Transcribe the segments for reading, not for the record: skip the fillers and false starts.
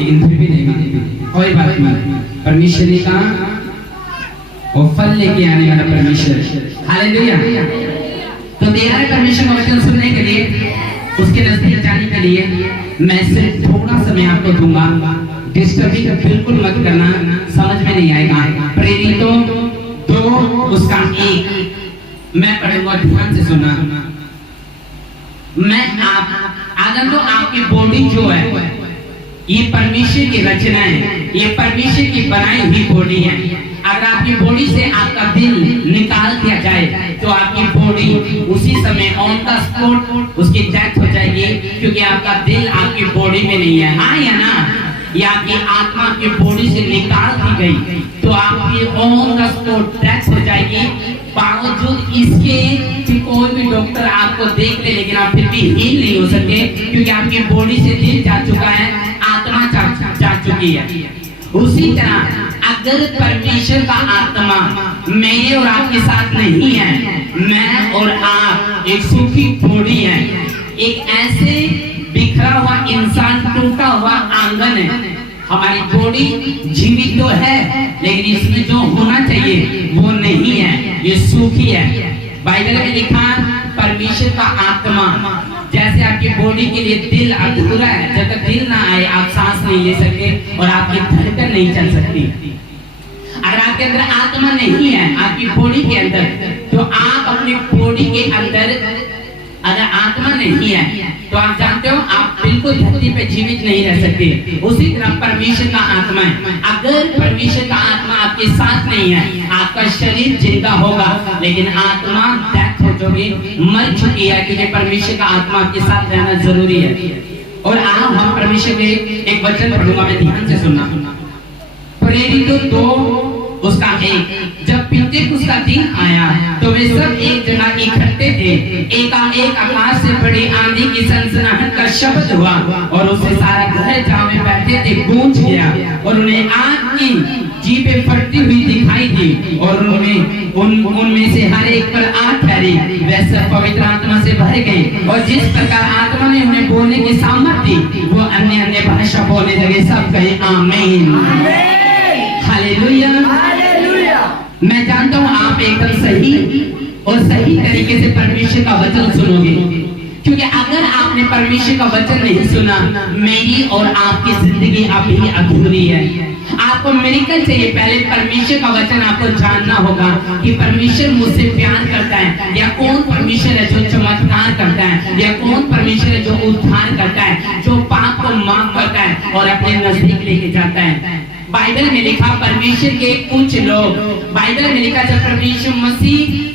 लेकिन फिर भी नहीं मानती। कोई बात नहीं, परमेश्वर ने कहा वो फल लेके आने वाला परमेश्वर। हालेलुया। तो तैयार है परमेश्वर का वचन सुनने के लिए, उसके नजदीक जाने के लिए मैं सिर्फ थोड़ा समय आपको दूंगा। डिस्टर्बिंग बिल्कुल मत करना, समझ में नहीं आएगा। प्रेरितों 2 उसका 1 मैं पढ़ूंगा, ध्यान से सुनना। मैं अगर तो आपकी बॉडी जो है ये परमेश्वर की रचना है, ये परमेश्वर की बनाई हुई बॉडी है। अगर आपकी बॉडी से आपका दिल निकाल दिया जाए तो आपकी बॉडी उसी समय ऑन द स्पॉट उसकी डेथ हो जाएगी, क्योंकि आपका दिल आपकी बॉडी में नहीं है। हाँ या ना? या आपकी आत्मा की बॉडी से निकाल दी गई तो आपकी ऑन द स्पॉट डेथ हो जाएगी। बावजूद इसके कि कोई भी डॉक्टर आपको देख ले, लेकिन आप फिर भी हील नहीं हो सकते, क्योंकि आपकी बॉडी से दिल जा चुका है, आत्मा जा चुकी है। उसी तरह अगर परमेश्वर का आत्मा मेरे और आपके साथ नहीं है, मैं और आप एक सूखी बॉडी है, एक ऐसे बिखरा हुआ इंसान, टूटा हुआ आंगन है। हमारी बॉडी जीवित तो है, लेकिन इसमें जो होना चाहिए वो नहीं है, ये सूखी है। बाइबल में लिखा परमेश्वर का आत्मा, जैसे आपकी बॉडी के लिए दिल अधूरा है, जब तक दिल ना आए आप सांस नहीं ले सकते और आपकी धड़कन नहीं चल सकती। अगर आपके अंदर आत्मा नहीं है आपकी बॉडी के अंदर, तो आप अपनी बॉडी के अंदर अगर आत्मा नहीं है तो आप जानते हो आप बिल्कुल धरती पे जीवित नहीं रह सकते। उसी तरह परमेश्वर का आत्मा है, अगर परमेश्वर का आत्मा आपके साथ नहीं है आपका शरीर जिंदा होगा, लेकिन आत्मा डेथ हो चुकी, मर चुकी है, क्योंकि परमेश्वर का आत्मा आपके साथ रहना जरूरी है। और आप हम परमेश्वर के एक वचन पढ़ूंगा, मैं ध्यान से सुनना। प्रेरितों 2 उसका 1 जब पिन्तेकुस्त का दिन आया तो वे सब एक जगह इकट्ठे थे। एकाएक आकाश से बड़ी आंधी की सनसनाहट का शब्द हुआ और उससे सारा घर जहाँ में बैठे थे गूंज गया, और उन्हें आग की जीभें फटती हुई दिखाई दी, और उनमें से हर एक पर आग ठहरी। वे सब पवित्र आत्मा से भर गए, और जिस प्रकार आत्मा ने उन्हें बोलने की सामर्थ्य दी वो अन्य अन्य भाषा बोलने लगे। सब कहे आमीन, हालेलुया। मैं जानता हूँ आप एकदम सही और सही तरीके से परमेश्वर का वचन सुनोगे, क्योंकि अगर आपने परमेश्वर का वचन नहीं सुना, मेरी और आपकी जिंदगी अभी अधूरी है। आपको मिरेकल चाहिए, पहले परमेश्वर का वचन आपको जानना होगा कि परमेश्वर मुझसे प्यार करता है, या कौन परमेश्वर है जो चमत्कार करता है, या कौन परमेश्वर है जो उद्धार करता है, जो पाप को माफ करता है और अपने नजदीक लेके जाता है। बाइबल में लिखा परमेश्वर के कुछ लोग, बाइबल में लिखा जब परमेश्वर मसीह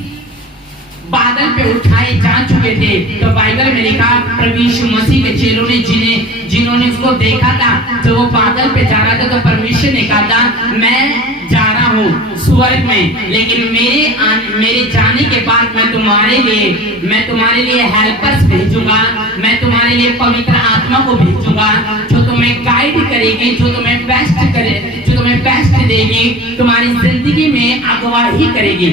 बादल पे उठाए जा चुके थे, तो बाइबल में लिखा परमेश्वर मसीह के चेलों ने जिन्होंने उसको देखा था, जब वो बादल पे जा रहा था तो परमेश्वर ने कहा था मैं जा रहा हूँ स्वर्ग में, लेकिन मेरे जाने के बाद मैं तुम्हारे लिए हेल्पर्स भेजूंगा, मैं तुम्हारे लिए पवित्र आत्मा को भेजूंगा जो तुम्हें गाइड करेगी, जो तुम्हें बेस्ट देगी, तुम्हारी जिंदगी में अगुवाई करेगी।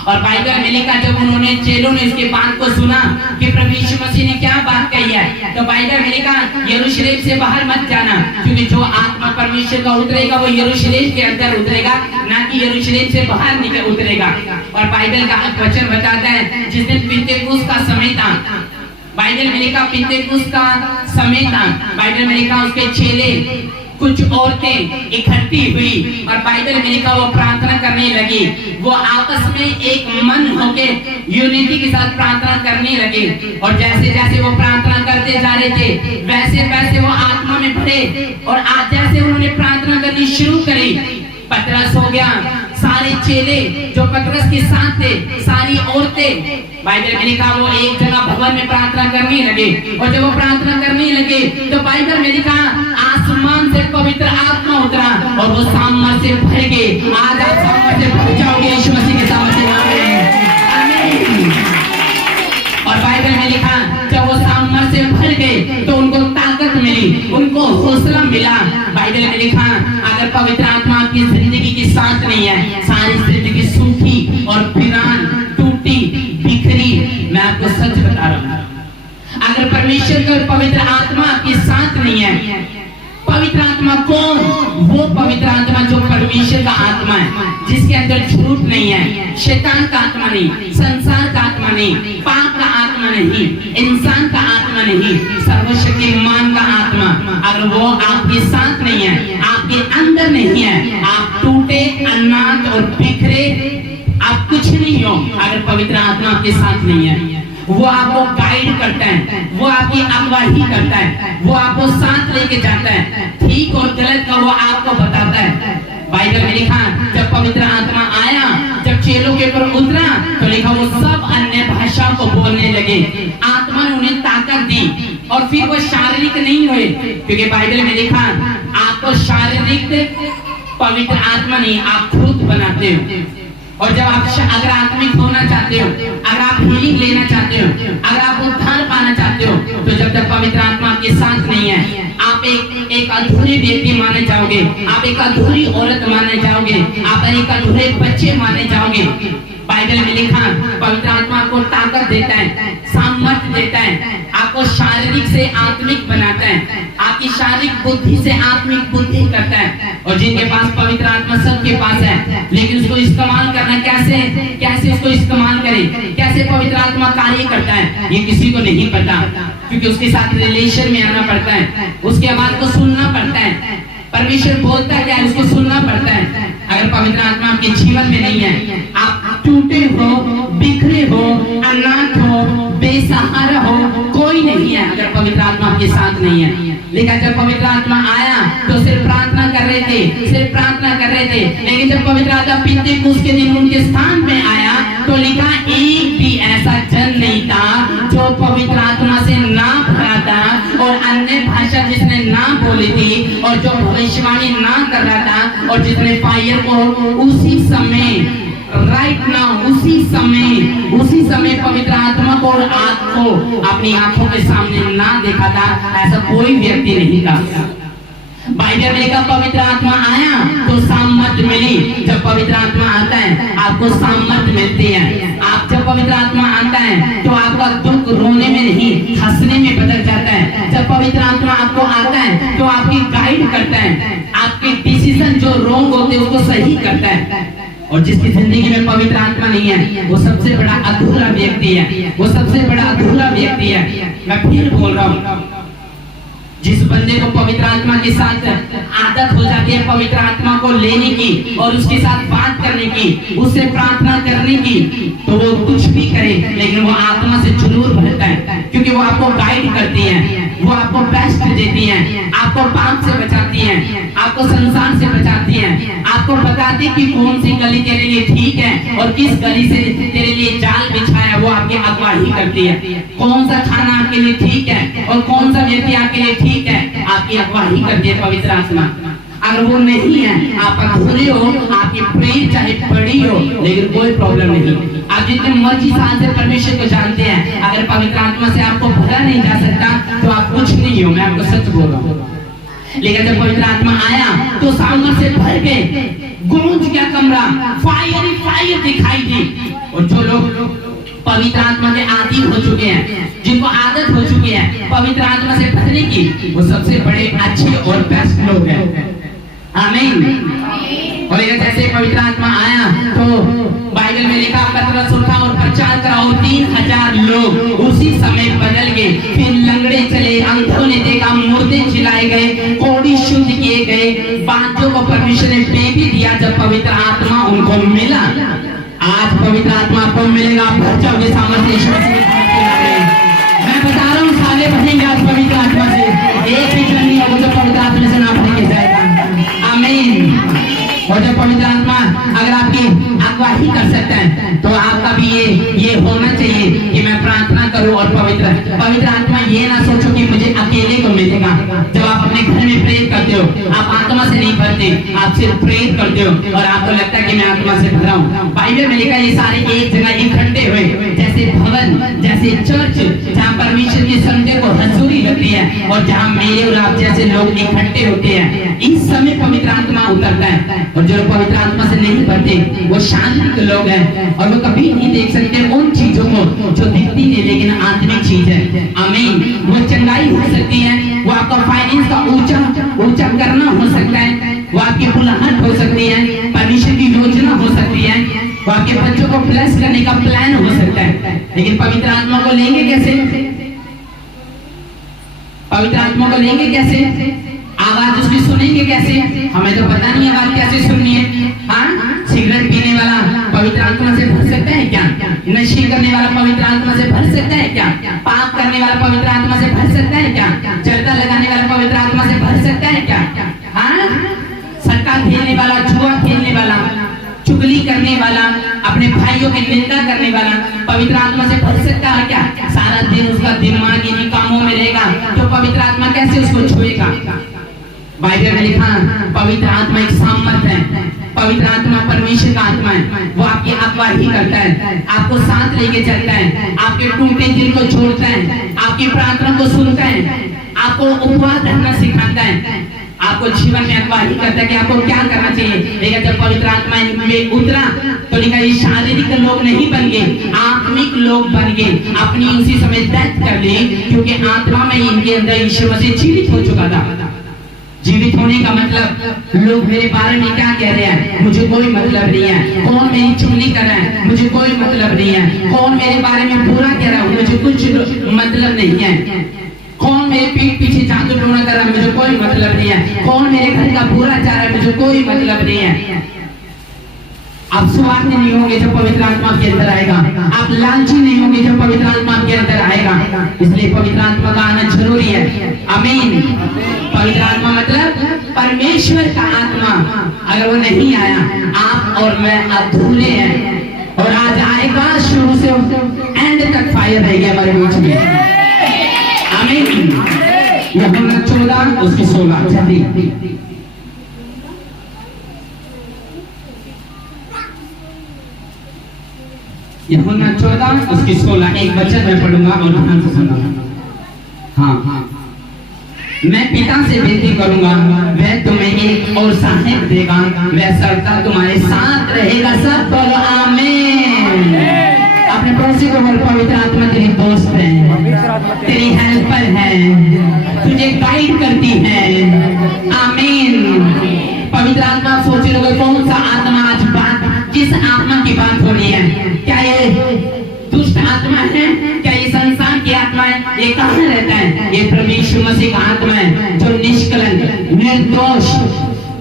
और बाइबल में लिखा जब उन्होंने चेलों ने इसके बात को सुना कि प्रभु यीशु मसीह ने क्या बात कही है, तो बाइबल में लिखा यरूशलेम से बाहर मत जाना, क्योंकि जो आत्मा परमेश्वर का उतरेगा वो यरूशलेम के अंदर उतरेगा, ना कि यरूशलेम से बाहर निकल उतरेगा। और बाइबल का वचन बताता है जिस दिन पिन्तेकुस्त का समय था, बाइबल में लिखा पिन्तेकुस्त का समय था, बाइबल में लिखा उसके चेले कुछ औरतें इकट्ठी हुई और बाइबल में लिखा वो प्रार्थना करने लगी, वो आपस में एक मन होके यूनिटी के साथ प्रार्थना करने लगे। और जैसे जैसे वो प्रार्थना करते जा रहे थे वैसे वैसे वो आत्मा में भरे, और आज जैसे उन्होंने प्रार्थना करनी शुरू करी, पतरस हो गया, सारे चेले जो पतरस के साथ थे, सारी औरतें, बाइबल में लिखा वो एक जगह भवन में प्रार्थना करने लगे। और जब वो प्रार्थना करने लगे तो बाइबल में लिखा आसमान से पवित्र आत्मा उतरा और वो सामर्थ से भर गए। आज आप सामर्थ से भर जाओगे यीशु मसीह के सामर्थ से। आमीन। और बाइबल में लिखा जब वो सामर्थ से भर गए तो उनको ताकत मिली, उनको हौसला मिला। बाइबल में लिखा अगर पवित्र आत्मा आपकी जिंदगी की साथ नहीं है, सारी जिंदगी सूखी और वीरान, टूटी, बिखरी। मैं आपको सच बता रहा हूँ, अगर परमेश्वर का पवित्र आत्मा आपके साथ नहीं है, पवित्र पवित्र आत्मा कौन? वो पवित्र आत्मा जो परमेश्वर का आत्मा है, जिसके अंदर झूठ नहीं है, शैतान का आत्मा नहीं, संसार का आत्मा नहीं, पाप का आत्मा नहीं, इंसान का आत्मा नहीं, सर्वशक्तिमान का आत्मा। अगर वो आपके साथ नहीं है, आपके अंदर नहीं है, आप टूटे, अनाथ और बिखरे, आप कुछ नहीं हो। अगर पवित्र आत्मा आपके साथ नहीं है, वो आपको गाइड करता है, वो आपकी अगुवाई करता है, वो आपको साथ लेके जाता है, ठीक और गलत का वो आपको बताता है। बाइबल में लिखा, जब पवित्र आत्मा आया, जब चेलों के ऊपर उतरा, तो लिखा वो सब अन्य भाषा को बोलने लगे। आत्मा ने उन्हें ताकत दी और फिर वो शारीरिक नहीं हुए, क्योंकि बाइबल में लिखा आपको शारीरिक पवित्र आत्मा नहीं, आप खुद बनाते हो। और जब आप अगर आत्मिक होना चाहते हो, अगर आप हीलिंग लेना चाहते हो, अगर आप उद्धार पाना चाहते हो, तो जब तक पवित्र आत्मा आपके साथ नहीं है, आप एक अधूरे व्यक्ति माने जाओगे, आप एक अधूरी औरत माने जाओगे, आप एक अधूरे बच्चे माने जाओगे। बाइबल में लिखा पवित्र आत्मा आपको ताकत देता है, सामर्थ्य देता है, आपको शारीरिक से आत्मिक बनाता है, आपकी शारीरिक बुद्धि से आत्मिक बुद्धि करता है। और जिनके पास पवित्र आत्मा सबके पास है, लेकिन उसको इस्तेमाल करना कैसे उसको इस्तेमाल करें, कैसे पवित्र आत्मा कार्य करता है, ये किसी को नहीं पता, क्योंकि उसके साथ रिलेशन में आना पड़ता है, उसके आवाज को सुनना पड़ता है। परमेश्वर बोलता क्या है, उसको सुनना पड़ता है। अगर पवित्र आत्मा आपके जीवन में नहीं है, आप टूटे हो, बिखरे हो, अनाथ हो, बेसहारा हो, कोई नहीं है अगर पवित्र आत्मा आपके साथ नहीं है। लेकिन जब पवित्र आत्मा आया तो सिर्फ प्रार्थना कर रहे थे, लेकिन जब पवित्र आत्मा पिंतेकुस्त के दिन उनके स्थान पे आया, तो लिखा एक भी ऐसा जन नहीं था जो पवित्र आत्मा से ना भरा था, और अन्य भाषा जिसने ना बोली थी, और जो भविष्यवाणी ना कर रहा था, और जिसने फायर को उसी समय राइट नाउ उसी समय पवित्र आत्मा को और आग को अपनी आंखों के सामने ना देखा था, ऐसा कोई व्यक्ति नहीं था। बाइबल में का पवित्र आत्मा आया तो सामर्थ मिली। जब पवित्र आत्मा आता है आपको सामर्थ मिलती है। आप जब पवित्र आत्मा आता है तो आपका दुख रोने में नहीं हंसने में बदल जाता है। जब पवित्र आत्मा आपको आता है तो आपकी गाइड करता है, आपके डिसीजन जो रॉन्ग होते हैं उसको सही करता है। और जिसकी जिंदगी में पवित्र आत्मा नहीं है वो सबसे बड़ा अधूरा व्यक्ति है, वो सबसे बड़ा अधूरा व्यक्ति है। मैं फिर बोल रहा हूँ, जिस बंदे को पवित्र आत्मा के साथ आदत हो जाती है पवित्र आत्मा को लेने की और उसके साथ बात करने की, उससे प्रार्थना करने की, तो वो कुछ भी करे लेकिन वो आत्मा से जरूर भरता है, क्योंकि वो आपको गाइड करती है, वो आपको बेस्ट देती है, आपको पाप से बचाती है, आपको संसार से बचाती है, आपको बताती कि कौन सी गली तेरे लिए ठीक है और किस गली से तेरे लिए जाल बिछाया, वो आपकी अगुवाई करती है। कौन सा खाना आपके लिए ठीक है और कौन सा व्यक्ति आपके लिए ठीक है, आपकी अगुवाई करती है पवित्र आत्मा। अगर वो नहीं है, आप अधूरे हो, आपकी प्रेयर चाहे बड़ी हो लेकिन कोई प्रॉब्लम नहीं। आप जितने मर्जी साल से परमेश्वर को जानते हैं, अगर पवित्र आत्मा से आपको भरा नहीं जा सकता तो आप कुछ नहीं हो, मैं आपको सच बोल रहा हूँ। लेकिन जब पवित्र आत्मा आया तो सामने से भर के गूंज गया कमरा, फायर दिखाई दी। और जो लोग पवित्र आत्मा के आदी हो चुके हैं, जिनको आदत हो चुकी है पवित्र आत्मा से भरने की, वो सबसे बड़े अच्छे और बेस्ट लोग हैं। आमीन। और जैसे पवित्र आत्मा आया तो बाइबल में लिखा पतरस उठा और प्रचार करा और 3000 लोग उसी समय बदल गए। फिर लंगड़े चले, अंधों ने देखा, मुर्दे जिलाए गए, कोढ़ी शुद्ध किए गए, बांझों को परमेश्वर ने बेबी दिया जब पवित्र आत्मा उनको मिला। आज पवित्र आत्मा आपको मिलेगा, आप भर जाओगे सामर्थ्य। मैं बता रहा हूँ साले भरेंगे आज पवित्र आत्मा से, एक भी जन नहीं होगा तो पवित्र आत्मा से ना भर के जाएगा। आमीन। और जब पवित्र आत्मा अगर आपकी अगुवाई कर सकता है तो आपका भी ये होना चाहिए कि मैं प्रार्थना करूं और पवित्र आत्मा ये ना सोचो कि मुझे अकेले को मिलेगा। जब आप अपने घर में प्रेयर करते हो, आप आत्मा से नहीं भरते, आप सिर्फ प्रेयर करते हो और आपको लगता है कि मैं आत्मा से भरा हूँ। बाइबल में लिखा ये सारे एक जगह इकट्ठे हुए, जैसे भवन, जैसे चर्च, जहाँ परमेश्वर की संडे को हजूरी लगती है और जहाँ मेरे और आप जैसे लोग इकट्ठे होते हैं, इस समय पवित्र आत्मा उतरता है। और जो पवित्र आत्मा से नहीं भरते वो शारीरिक लोग हैं और वो कभी नहीं देख सकते उन चीजों को जो दिखती नहीं लेकिन आत्मिक चीज है। आमीन। वो चंगाई हो सकती है, वो आपका फाइनेंस का ऊंचा कर वो आपकी बुलाहट हो सकती है, परमेश्वर की योजना हो सकती है, वो आपके बच्चों को ब्लेस करने का प्लान हो सकता है। लेकिन पवित्र आत्मा को लेंगे कैसे? पवित्र आत्मा को लेंगे कैसे? आवाज उसकी सुनेंगे कैसे? हमें तो पता नहीं आवाज कैसे सुननी है। हाँ, सिगरेट पीने वाला पवित्र आत्मा से भर सकता है क्या? नशे करने वाला पवित्र आत्मा से भर सकता है क्या? पाप करने वाला पवित्र आत्मा से भर सकता है क्या? चरता लगाने वाला पवित्र आत्मा से भर सकता है क्या? हाँ, सट्टा खेलने वाला, जुआ खेलने वाला, चुगली करने वाला, अपने भाइयों की निंदा करने वाला पवित्र आत्मा से भर सकता है क्या? सारा दिन उसका दिमाग इन्हीं कामों में रहेगा, तो पवित्र आत्मा कैसे उसको छुएगा? बाइबल में लिखा पवित्र आत्मा एक सामर्थ है, पवित्र आत्मा परमेश्वर का आत्मा है, वो आपकी अगुवाई करता है, आपको साथ लेके चलता है, आपके टूटे दिल को छोड़ता है, आपकी प्रार्थना को सुनता है, आपको उपवास रखना सिखाता है, आपको जीवन में अगुवाई करता है कि आपको क्या करना चाहिए। लेकिन जब पवित्र आत्मा इनमें उतरा तो लिखा ये शारीरिक लोग नहीं बन गए, आत्मिक लोग बन गए, अपनी उसी समय डेथ कर ली, क्योंकि आत्मा में इनके अंदर यीशु मसीह जीवित हो चुका था। जीवित होने का मतलब लोग मेरे बारे में क्या कह रहे हैं मुझे कोई मतलब नहीं है, कौन मेरी चुगली कर रहा है मुझे कोई मतलब नहीं है, कौन मेरे बारे में बुरा कह रहा है मुझे कुछ मतलब नहीं है, कौन मेरे पीठ पीछे जादू टोना कर रहा है मुझे कोई मतलब नहीं है, कौन मेरे घर का बुरा चाह रहा है मुझे कोई मतलब नहीं है। आप स्वार्थी नहीं होंगे जो पवित्र आत्मा के अंदर आएगा, आप लालची नहीं होंगे जो पवित्र आत्मा के अंदर आएगा। इसलिए पवित्र आत्मा का आना जरूरी है। आमीन। पवित्र आत्मा मतलब परमेश्वर का आत्मा, अगर वो नहीं आया आप और मैं अधूरे हैं, और आज आएगा, शुरू से एंड तक फायर रहेगी हमारे बीच में। आमीन। यूहन्ना 14 उसकी 16 जल्दी यूहन्ना 14 उसकी 16 एक वचन मैं पढ़ूंगा और ध्यान से सुनना। हाँ, मैं पिता से विनती करूंगा, वह तुम्हें एक और सहायक देगा, वह सदा तुम्हारे साथ रहेगा। सब बोलो आमीन। अपने पड़ोसी को बोल पवित्र आत्मा तेरी दोस्त है, तेरी हेल्पर है, तुझे गाइड करती है। आमीन। पवित्र आत्मा सोच लोगे कौन सा आत्मा आज बात, किस आत्मा की बात हो रही है? क्या ये दुष्ट आत्मा है? क्या ये संसार की आत्मा है? ये कहाँ रहता है? ये प्रभु यीशु मसीह का आत्मा है जो निष्कलंक, निर्दोष,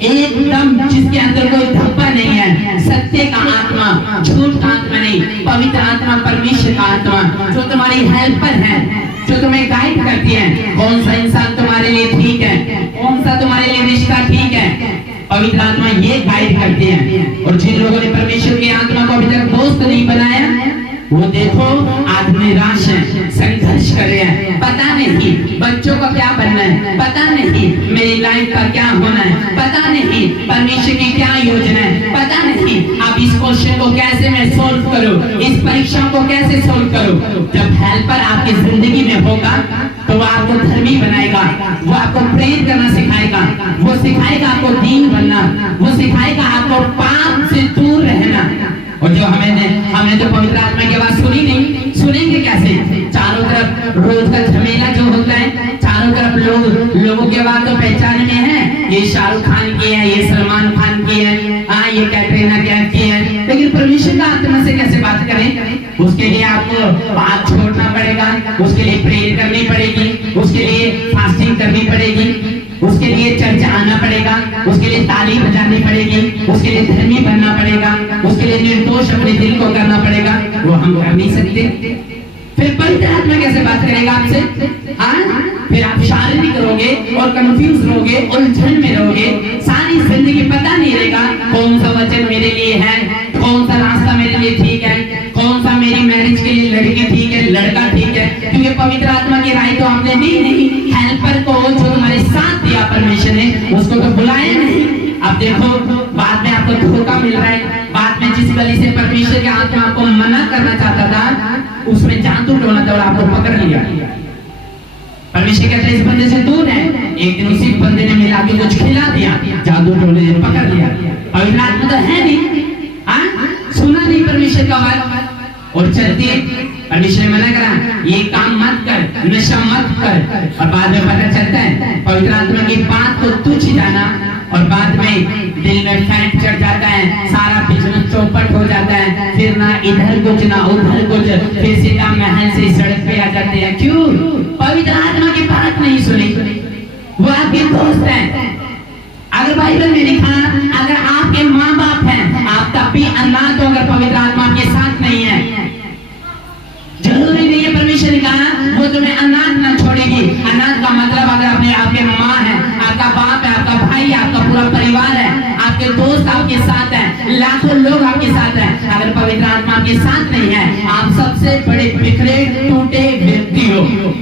एकदम, जिसके अंदर कोई धब्बा नहीं है, सत्य का आत्मा, झूठ का आत्मा नहीं, पवित्र आत्मा, परमेश्वर का आत्मा जो तुम्हारी हेल्पर है, जो तुम्हें गाइड करती है। कौन सा इंसान तुम्हारे लिए ठीक है, कौन सा तुम्हारे लिए रिश्ता ठीक है, पवित्र आत्मा ये गाइड करती है। और जिन लोगों ने परमेश्वर की आत्मा को अभी तक दोस्त नहीं बनाया, वो देखो आज निराश है, संघर्ष कर रहे हैं, पता नहीं बच्चों का क्या बनना है, पता नहीं मेरी लाइफ का क्या होना है, पता नहीं परमेश्वर की क्या योजना है, पता नहीं अब इस क्वेश्चन को कैसे मैं सोल्व करूं, इस परीक्षा को कैसे सोल्व करूं। जब हेल्पर आपकी जिंदगी में होगा तो वो आपको धर्मी बनाएगा, वो आपको प्रेम करना सिखाएगा, वो सिखाएगा आपको दीन बनना, वो सिखाएगा आपको पाप से दूर रहना। और जो हमने तो पवित्र आत्मा की आवाज सुनी नहीं, सुनेंगे कैसे? चारों तरफ रोज का झमेला जो होता है, चारों तरफ लोगों की आवाज तो पहचान में है, ये शाहरुख खान की है, ये सलमान खान की है, हाँ ये कैटरीना कैफ की है, लेकिन परमेश्वर का आत्मा से कैसे बात करें? उसके लिए आपको बात छोड़ना पड़ेगा, उसके लिए प्रेयर करनी पड़ेगी, उसके लिए फास्टिंग करनी पड़ेगी, उसके लिए चर्च आना पड़ेगा, उसके लिए ताली बजानी पड़ेगी, उसके लिए धर्मी बनना पड़ेगा, उसके लिए निर्दोष अपने दिल को करना पड़ेगा। वो हम कर नहीं सकते। फिर पवित्र आत्मा कैसे बात करेगा आपसे? हाँ, फिर आप शारीरिक रहोगे और कंफ्यूज रहोगे, उलझन में रहोगे, सारी जिंदगी पता नहीं रहेगा कौन सा वचन मेरे लिए है, कौन सा रास्ता मेरे लिए ठीक है, कौन सा मेरी मैरिज के लिए लड़की ठीक है, लड़का ठीक है, क्योंकि पवित्र आत्मा की राय तो आपने दी नहीं। हेल्पर को जो तुम्हारे साथ दिया परमेश्वर ने, उसको तो बुलाया नहीं। अब देखो बाद में आपको धोखा मिल रहा है, बाद में जिस गली से परमेश्वर के आत्मा आपको मना करना चाहता था, उसमें जादू टोना था और आपको पकड़ लिया। परमेश्वर कहता है इस बंदे से दूर है, एक दिन उसी बंदे ने मिला के कुछ खिला दिया, जादू टोने ने पकड़ लिया। पवित्र आत्मा तो है नहीं, सुना नहीं परमेश्वर का आवाज और चलती है। परमेश्वर ने मना करा ये काम मत कर, नशा मत कर, और बाद में पता चलता है पवित्र आत्मा की बात को तुझ जाना और बाद में दिल में फैट चढ़ जाता है, सारा बिजनेस चौपट हो जाता है, फिर ना इधर कुछ ना उधर कुछ, फिर सीधा महल से सड़क पे आ जाते हैं। क्यों? पवित्र आत्मा की बात नहीं सुनी। वो आपके दोस्त है। अगर बाइबल में लिखा, अगर आपके माँ बाप हैं, आप तब भी अनाथ हो अगर पवित्र आत्मा आपके साथ नहीं है। जरूरी नहीं है, परमेश्वर ने कहा वो तुम्हें अनाथ ना छोड़ेगी। अनाथ का मतलब अगर अपने आपके माँ है, आपका बाप है, आपका भाई है, आपका पूरा परिवार है, आपके दोस्त आपके साथ है, लाखों लोग आपके साथ है, अगर पवित्र आत्मा आपके साथ नहीं है, आप सबसे बड़े बिखरे टूटे व्यक्ति हो,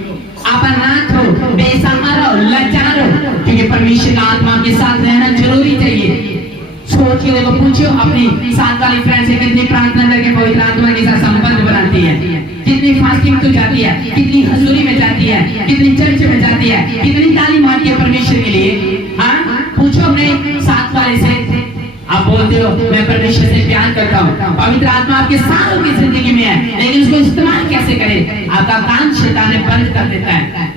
आप अनाथ हो, बेसहारा हो, लाचार हो, क्योंकि परमेश्वर का आत्मा के साथ रहना जरूरी चाहिए। सोच के देखो, पूछो अपनी साथ वाली फ्रेंड से कितनी प्रार्थना करके पवित्र आत्मा के साथ संबंध बनाती है, कितनी फास्टिंग तो जाती है, कितनी हजूरी में जाती है, कितनी चर्च में जाती है, कितनी ताली मारती है परमेश्वर के लिए। हाँ, पूछो अपने साथ वाले से। आप बोलते हो मैं परमेश्वर से प्यार करता हूँ, पवित्र आत्मा आपके सालों की जिंदगी में है, लेकिन उसको इस्तेमाल कैसे करें? आपका कान शैतान ने बंद कर देता है।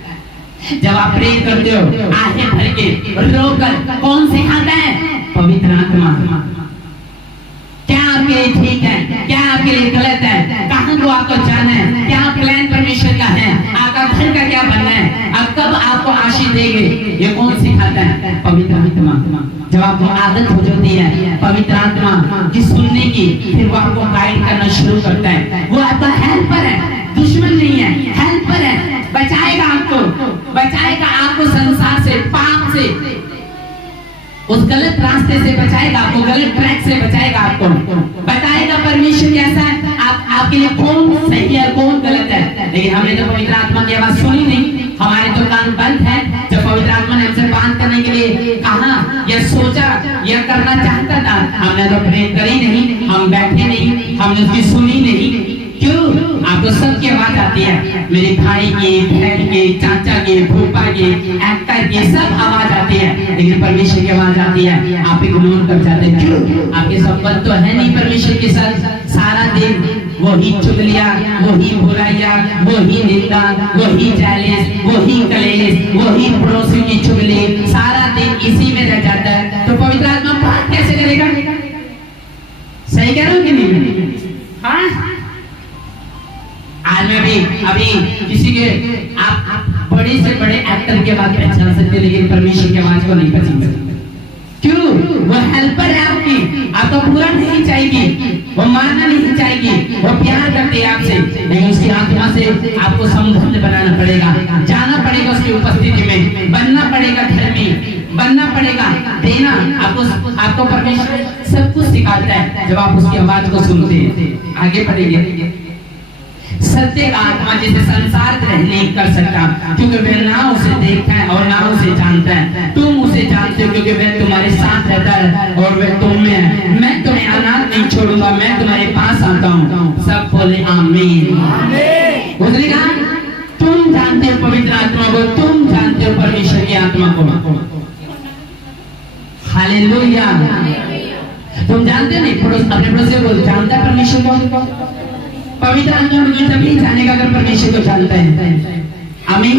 जब आप प्रे करते हो आंखें भर के रोकर, कौन सिखाता है? पवित्र आत्मा। क्या आपके लिए ठीक है, क्या आपके लिए गलत है, कहां को आपको जाना है, क्या प्लान परमेश्वर का है, आपका घर का क्या बनना है, अब कब आपको आशीष देंगे, ये कौन सिखाता है? पवित्र आत्मा। जब आपको आदत हो जाती है पवित्र आत्मा की सुनने की, फिर वो आपको गाइड करना शुरू करता है। वो आपका हेल्पर है, दुश्मन नहीं है, हेल्पर है। बचाएगा आपको संसार से, पाप से, उस गलत रास्ते से बचाएगा आपको, गलत ट्रैक से बचाएगा आपको, बताएगा परमेश्वर कैसा है, आपके लिए कौन सही है कौन गलत है। लेकिन हमने तो पवित्र आत्मा की आवाज सुनी नहीं, हमारे तो कान बंद है। जब पवित्र आत्मा ने हमसे बात करने के लिए कहा या सोचा या करना चाहता था, हमने तो प्रे करी नहीं, हम बैठे नहीं, हमने उसकी सुनी नहीं। क्यों? आपको सबकी आवाज आती है, मेरे भाई की, बहन की, चाचा की, फूफा की, एक्टर की, सब आवाज आती है, लेकिन परमेश्वर की आवाज आती है, आप इग्नोर कर जाते हैं। क्यों? आपके संबंध तो है नहीं परमेश्वर के साथ। सारा दिन वही चुगलिया, वही बुराइया, वही निंदा, वही जालिस, वही कलेश, वही पड़ोसी की चुगली, सारा दिन इसी में रह जाता है, तो पवित्र आत्मा बात कैसे करेगा? सही कह रहा हूं कि नहीं? हाँ, आज मैं भी अभी किसी के आप बड़े से बड़े एक्टर के बाद पहचान सकते, लेकिन परमेश्वर की आवाज को नहीं पहचान सकते। क्यों? वो हेल्पर है आपकी, आपको पूरा नहीं चाहिए, वो मारना नहीं चाहिए, वो प्यार करते हैं आपसे, लेकिन उसकी आत्मा से आपको संबंध बनाना पड़ेगा, जाना पड़ेगा उसकी उपस्थिति में, बनना पड़ेगा धर्मी, बनना पड़ेगा, देना आपको परमेश्वर सब कुछ सिखाता है जब आप उसकी आवाज को सुनते हैं। आगे बढ़ेंगे। सत्य का आत्मा जिसे संसार ग्रहण नहीं कर सकता, क्योंकि वह ना उसे देखता है और ना उसे जानता है। तुम उसे जानते हो क्योंकि वह तुम्हारे साथ रहता है और वह तुम में है। मैं तुम्हें अनाथ नहीं छोड़ूंगा, मैं तुम्हारे पास आता हूँ। सब बोले आमीन। उसने कहा तुम जानते हो पवित्र आत्मा को, तुम जानते हो परमेश्वर की आत्मा को। हालेलुया। तुम जानते नहीं, अपने पड़ोसी को जानता है परमेश्वर को। पवित्र आत्मा को तभी जानेगा अगर परमेश्वर को जानता है। आमीन।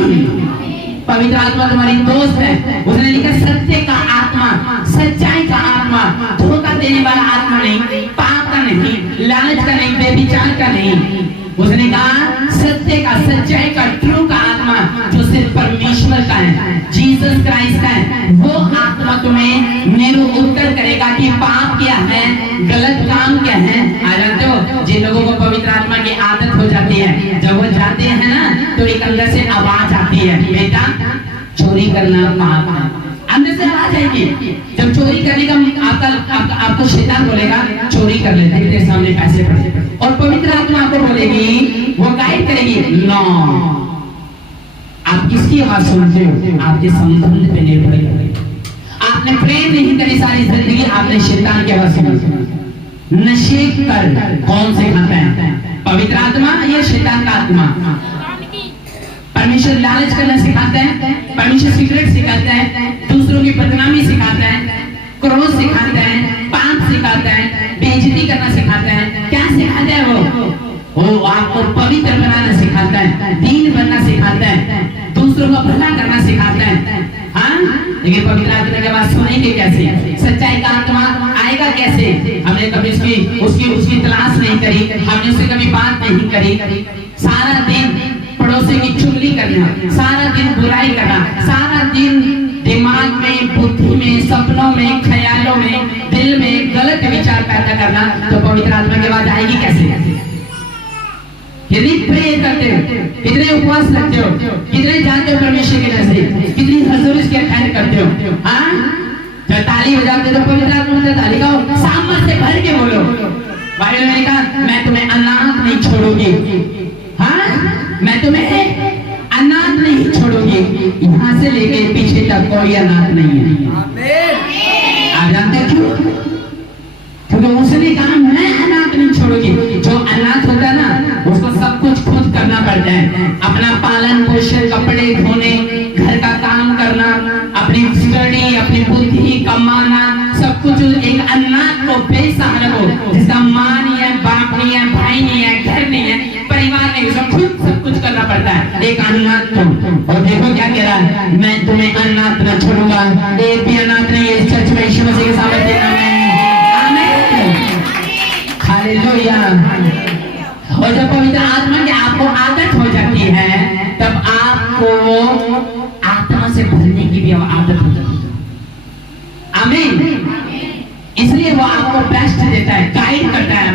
पवित्र आत्मा तुम्हारी दोस्त है। उसने लिखा सत्य का आत्मा, सच्चाई का आत्मा, धोखा देने वाला आत्मा नहीं, पाप का नहीं, लालच का नहीं, बेविचार का नहीं। उसने कहा सत्य का, सच्चाई का, ट्रू का आत्मा जो सिर्फ परमेश्वर का है, जीसस क्राइस्ट का है। वो आत्मा तुम्हें मेरू उत्तर करेगा कि पाप क्या है, गलत काम क्या है। आ जाते हो जिन लोगों को पवित्र आत्मा की आदत हो जाती है, जब वो जाते हैं ना तो एक अंदर से आवाज आती है, बेटा चोरी करना पाप है। अंदर से आवाज आएगी। जब चोरी करने का आपको शैतान बोलेगा चोरी कर ले, तेरे सामने पैसे पड़े, और पवित्र आत्मा आपको बोलेगी, वो गाइड करेगी, नो। आप किसकी आवाज सुनते हो? आपके संबंध पे निर्भर करेगा। आपने प्रेम नहीं करी सारी जिंदगी, आपने शैतान की आवाज सुनी। नशे कर कौन सिखाता है? पवित्र आत्मा या शैतान का आत्मा? परमेश्वर लालच करना सिखाता है, परमेश्वर सिगरेट सिखाता है, दूसरों की बदनामी सिखाता है, क्रोध सिखाता है, पाप सिखाता है, बेइज्जती करना सिखाता है। क्या सिखाता है वो आपको पवित्र बनाना सिखाता है, दीन बनना सिखाता है, दूसरों को भला करना सिखाता है। हाँ, लेकिन पवित्र आत्मा के बाद सुनेंगे कैसे? सच्चाई का आत्मा आएगा कैसे? हमने कभी उसकी तलाश नहीं करी, हमने उससे कभी बात नहीं करी। सारा दिन पड़ोसी की चुगली करना, सारा दिन बुराई करना, सारा दिन दिमाग में, बुद्धि में, सपनों में, ख्यालों में, दिल में गलत विचार पैदा करना, तो पवित्र आत्मा की आवाज आएगी कैसे? कितनी प्रे करते हो, कितने उपवास रखते हो, कितने जानते हो परमेश्वर के नजदीक, कितनी हजूरी के खैर करते हो? हाँ, जब ताली बजाते तो पवित्र आत्मा से ताली गाओ, सामर्थ से भर के बोलो। बाइबल में लिखा, मैं तुम्हें अनाथ नहीं छोड़ूंगी। हाँ, मैं तुम्हें अनाथ नहीं छोड़ूंगी। यहाँ से लेके पीछे तक कोई अनाथ नहीं है। आप जानते हो क्यों? क्योंकि उसने कहा मैं अनाथ नहीं छोड़ूंगी। जो अनाथ होता है ना, उसको सब कुछ खुद करना पड़ता है। अपना पालन पोषण, कपड़े धोने, घर का काम करना, अपनी स्टडी, अपनी बुद्धि कमाना, सब कुछ एक अनाथ को, बेसहारा को, जिसका माँ नहीं है, बाप नहीं है, भाई नहीं है, घर नहीं है, परिवार नहीं, उसको खुद सब कुछ करना पड़ता है, एक अनाथ को। और देखो क्या कह रहा है, मैं तुम्हें अनाथ न छोड़ूंगा। एक भी अनाथ नहीं है इस चर्च में, यीशु मसीह के सामने देना है। हालेलुया। और जब पवित्र आत्मा की आपको आदत हो जाती है, तब आपको आत्मा से भरने की भी आदत हो जाती है। आमीन। इसलिए वो आपको बेस्ट देता है, गाइड करता है,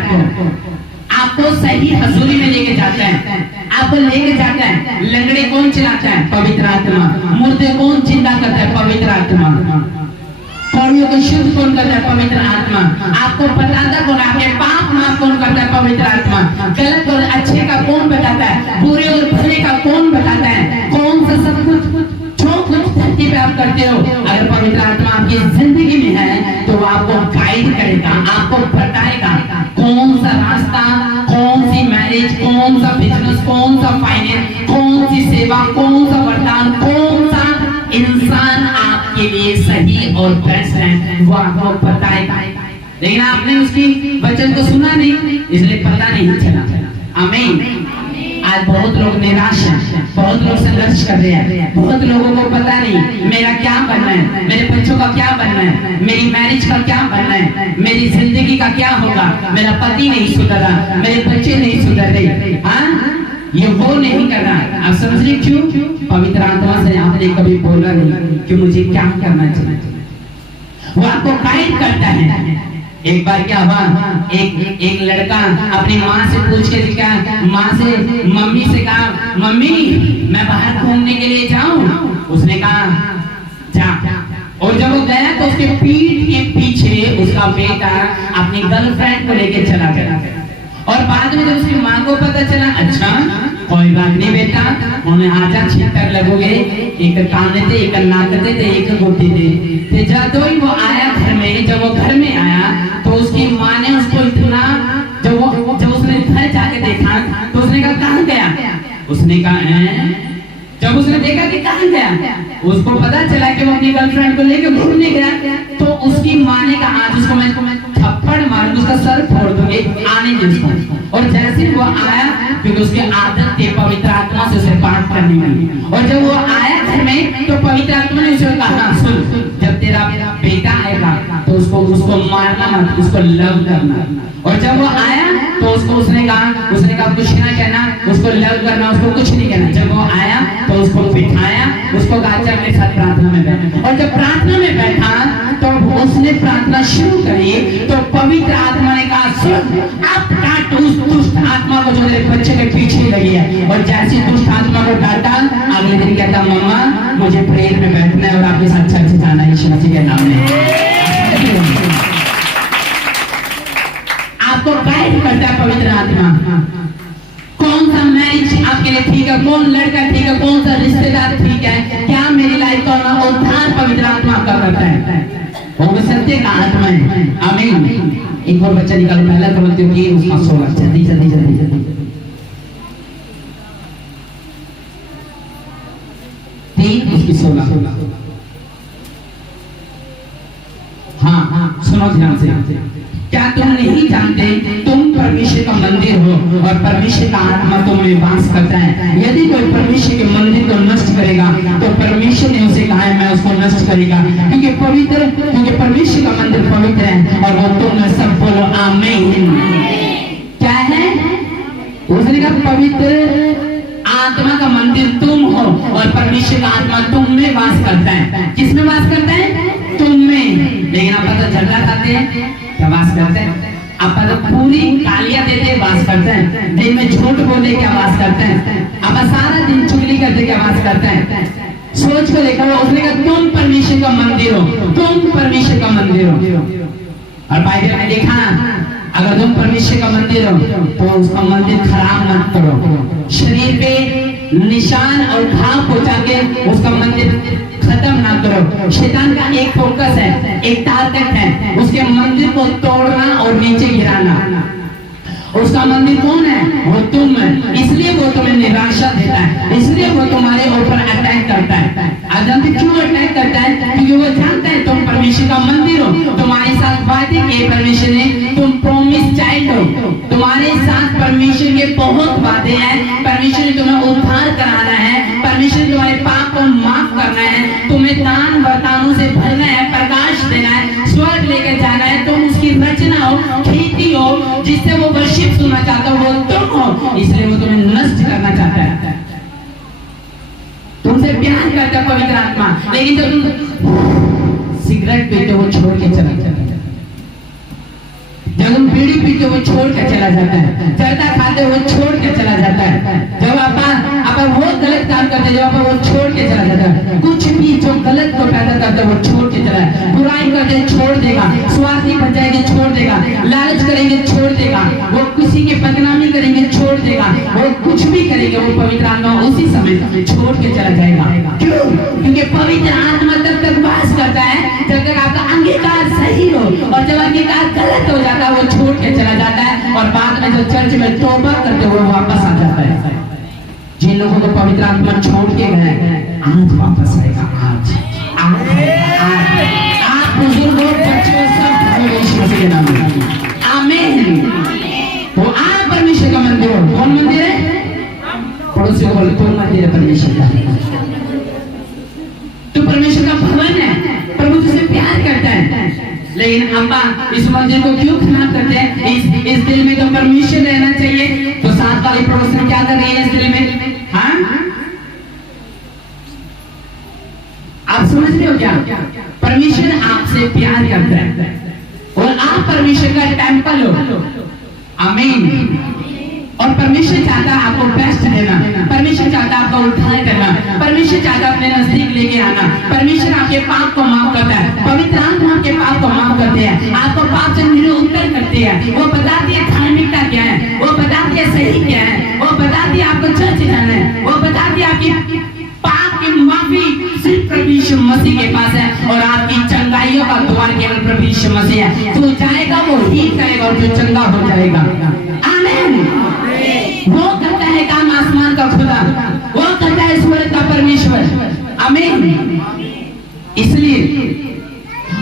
आपको सही हजूरी में लेके जाता है, आपको लेके जाता है। लंगड़े कौन चलाता है? पवित्र आत्मा। मुर्दे कौन जिंदा करता है? पवित्र आत्मा। कौड़ियों को शुद्ध कौन करता है? पवित्र आत्मा। आपको बताता कौन? आपके पाप माफ कौन करता है? पवित्र आत्मा। गलत और अच्छे का कौन बताता है? बुरे और भले का कौन बताता है? कौन सा सब कुछ जो कुछ धरती पे आप करते हो, अगर पवित्र आत्मा आपकी जिंदगी में है तो वो आपको गाइड करेगा, आपको बताएगा कौन सा रास्ता, कौन सी मैरिज, कौन सा बिजनेस, कौन सा फाइनेंस, कौन सी सेवा, कौन सा वरदान, कौन सा इंसान आपके लिए सही और बेस्ट है, वो आपको बताएगा। लेकिन आपने उसकी वचन को सुना नहीं, इसलिए पता नहीं चला। आमीन। आज बहुत लोग निराश हैं, बहुत लोग संघर्ष कर रहे हैं, बहुत लोगों को पता नहीं मेरा क्या बनना है, मेरे बच्चों का क्या बनना है, मेरी मैरिज का क्या बनना है, मेरी जिंदगी का क्या होगा, मेरा पति नहीं सुधरा, मेरे बच्चे नहीं सुधर रहे। हाँ, ये वो नहीं कर रहा। आप समझ रहे क्यों? पवित्र आत्मा से आपने कभी बोला नहीं कि मुझे क्या करना चाहिए। वो आपको गाइड करता है। एक बार क्या हुआ, एक लड़का अपनी माँ से पूछ के कहा, माँ से, मम्मी से कहा, मम्मी मैं बाहर घूमने के लिए जाऊं? उसने कहा जा। और जब वो गया तो उसके पीठ के पीछे उसका बेटा अपनी गर्लफ्रेंड को लेके चला गया। और बाद में जब उसकी माँ को पता चला, अच्छा कोई बात नहीं बेटा, उन्हें आजा छितर लगोगे, एक कान थे, एक नाक थे, एक गोटी थे। जब ही वो आया घर में, जब वो घर में आया तो उसकी माँ ने उसको इतना, जब उसने घर जाके देखा तो उसने कहा कहाँ गया? उसने कहा जब उसने देखा कि कहाँ गया, उसको पता चला कि वो अपनी गर्लफ्रेंड को लेकर घूमने गया, तो उसकी माँ ने कहा आज उसको मैं थप्पड़ मारूंगी, उसका सर फोड़ दूंगी, आने दे उसको। और जैसे वो आया, क्योंकि उसकी आदत थी पवित्र आत्मा से उसे बात करने की, और जब वो आया घर में तो पवित्र आत्मा ने उसे कहा, सुन जब तेरा बेटा आएगा तो उसको मारना मत, उसको लव करना। और जब वो आया तो उसने कहा कुछ ना कहना, उसको लव करना, उसको कुछ नहीं कहना। जब वो आया तो उसको बिठाया, उसको कहा चल मेरे साथ प्रार्थना में बैठ। और जब प्रार्थना में बैठा तो उसने प्रार्थना शुरू करी तो पवित्र आत्मा ने कहा सुन, अब काट उस दुष्ट आत्मा को जो मेरे बच्चे के पीछे लगी है। और जैसे दुष्ट आत्मा को काटा, अगले दिन कहता मम्मा मुझे प्रेयर में बैठना है और आपके साथ चर्च जाना है यीशु मसीह के नाम में। आपको गाइड करता है पवित्र आत्मा। कौन सा मैरिज आपके लिए ठीक है, कौन लड़का ठीक है, कौन सा रिश्तेदार ठीक है, क्या मेरी लाइफ का उद्धार पवित्र आत्मा आपका करता है। वो सत्य का आत्मा है। आमीन। एक और बच्चा निकालो, पहला करते हो कि उसका 16 जल्दी जल्दी जल्दी जल्दी 3 उसकी 16। हाँ सुनो ध्यान से, क्या तुम नहीं जानते तुम परमेश्वर का मंदिर हो और परमेश्वर का आत्मा तुम्हें वास करता है, यदि कोई परमेश्वर के मंदिर को नष्ट करेगा तो परमेश्वर ने उसे कहा है मैं उसको नष्ट करेगा, क्योंकि परमेश्वर का मंदिर पवित्र है। और वो तुम सब बोलो आमीन। क्या है? उसने कहा पवित्र आत्मा का मंदिर तुम हो और परमेश्वर का आत्मा तुम में वास करता है। किसमें वास करता है? तुम में। लेकिन आप पता झगड़ा खाते हैं क्या वास करते हैं? आप पता पूरी गालियां देते वास करते हैं, दिन में झूठ बोले क्या वास करते हैं, आप सारा दिन चुगली करते क्या वास करते हैं। सोच को देखा, उसने कहा तुम परमेश्वर का मंदिर हो, तुम परमेश्वर का मंदिर हो। और बाइबल में देखा ना, अगर तुम परमेश्वर का मंदिर हो तो उसका मंदिर खराब मत करो, शरीर पे निशान और घाव पहुंचा के उसका मंदिर खत्म ना करो। शैतान का एक फोकस है, एक टारगेट है, उसके मंदिर को तोड़ना और नीचे गिराना। उसका मंदिर कौन है? वो तुम है। इसलिए वो तुम्हें निराशा देता है, इसलिए वो तुम्हारे ऊपर अटैक करता है। आप जानते क्यों अटैक करता है? क्योंकि वो जानता है तुम परमेश्वर का मंदिर हो, तुम्हारे साथ वादे किए परमेश्वर ने, तुम प्रॉमिस चाइल्ड हो, तुम्हारे साथ परमेश्वर के बहुत वादे हैं। परमेश्वर ने तुम्हें उद्धार कराना है, परमेश्वर ने तुम्हारे पाप को माफ करना है, तुम्हें दान वरदानों से भरना है, प्रकाश देना है, स्वर्ग लेकर जाना है। तुम उसकी रचना हो, खेती हो, जिससे वो वर्शिप सुनना चाहता हो, वो तुम हो। इसलिए वो तुम्हें नष्ट करना चाहता है, तुमसे प्यार करता है पवित्र आत्मा। लेकिन जब तुम सिगरेट पीते हो वो छोड़ के चला जाता है, जब तुम बीड़ी पीते हो वो छोड़ के चला जाता है, जर्दा खाते हो वो छोड़ के चला जाता है, जब आप वो गलत काम करते जब वो छोड़ के चला जाता है, कुछ भी जो गलत को पैदा करता है वो छोड़ के चला है। बुराई करते छोड़ देगा, स्वार्थी बन जाएंगे छोड़ देगा, लालच करेंगे छोड़ देगा, वो किसी की बदनामी करेंगे छोड़ देगा, वो कुछ भी करेंगे, वो पवित्र आत्मा उसी समय छोड़ के चला जाएगा। क्यों? क्योंकि पवित्र आत्मा तब तक वास करता है जब तक आपका अंगीकार सही हो, और जब अंगीकार गलत हो जाता है वो छोड़ के चला जाता है, और बाद में जो चर्च में तौबा करते हुए वापस आ जाता है। जिन लोगों को पवित्र आत्मा छोड़ के गए आज वापस आएगा, आज आप बुजुर्गों बच्चों सब परमेश्वर के नाम में आमीन। तो आप परमेश्वर का मंदिर हो। कौन मंदिर है? पड़ोसी को बोले कौन मंदिर है? परमेश्वर का। तो परमेश्वर का भवन है, प्रभु तुझसे प्यार करता है। लेकिन अब्बा इस मंदिर को क्यों खराब करते हैं? इस दिल में तो परमेश्वर रहना चाहिए। तो साथ वाली पड़ोसी क्या कर रही है इस दिल में? हाँ, आप समझ रहे हो क्या? परमेश्वर आपसे प्यार करता है और आप परमेश्वर का टेम्पल हो। आमीन। और परमेश्वर चाहता है आपको बेस्ट देना, परमेश्वर चाहता है आपका उद्धार करना, परमेश्वर चाहता है अपने नजदीक लेके आना, परमेश्वर आपके पाप को माफ करता है, पवित्र आत्मा आपके पाप को माफ करते हैं, आपको पाप से निरुत्तर करते हैं। वो बताती है धार्मिकता क्या है, वो बताती है सही क्या है, वो बताती है आपको चर्च जाना है, वो बताती है आपकी पाप की माफी सिर्फ प्रभु यीशु मसीह के पास है, और आपकी चंगाइयों का द्वार केवल प्रभु यीशु मसीह है। तो जाएगा वो ही करेगा और जो चंगा हो जाएगा। आमीन। वो करता है काम आसमान का खुदा, वो करता है स्वर्ग का परमेश्वर। आमीन। इसलिए